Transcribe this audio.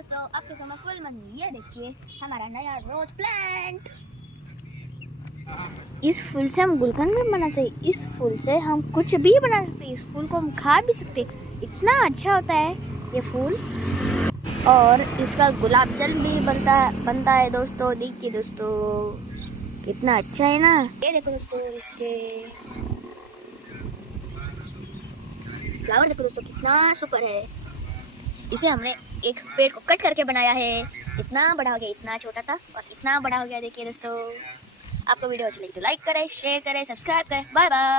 दोस्तों आपके सामने फुल मन ये देखिए हमारा नया रोज प्लांट। इस फूल से हम गुलकंद भी बनाते हैं, इस फूल से हम कुछ भी बना सकते हैं, इस फूल को हम खा भी सकते हैं, इतना अच्छा होता है ये फूल। और इसका गुलाब जल भी बनता है दोस्तों। देखिए दोस्तों कितना अच्छा है ना। ये देखो दोस्तों इसके फ्लावर देखो दोस्तों कितना सुपर है। इसे हमने एक पेड़ को कट करके बनाया है, इतना बड़ा हो गया, इतना छोटा था और इतना बड़ा हो गया। देखिए दोस्तों आपको वीडियो अच्छी लगी तो लाइक करें, शेयर करें, सब्सक्राइब करें। Bye bye.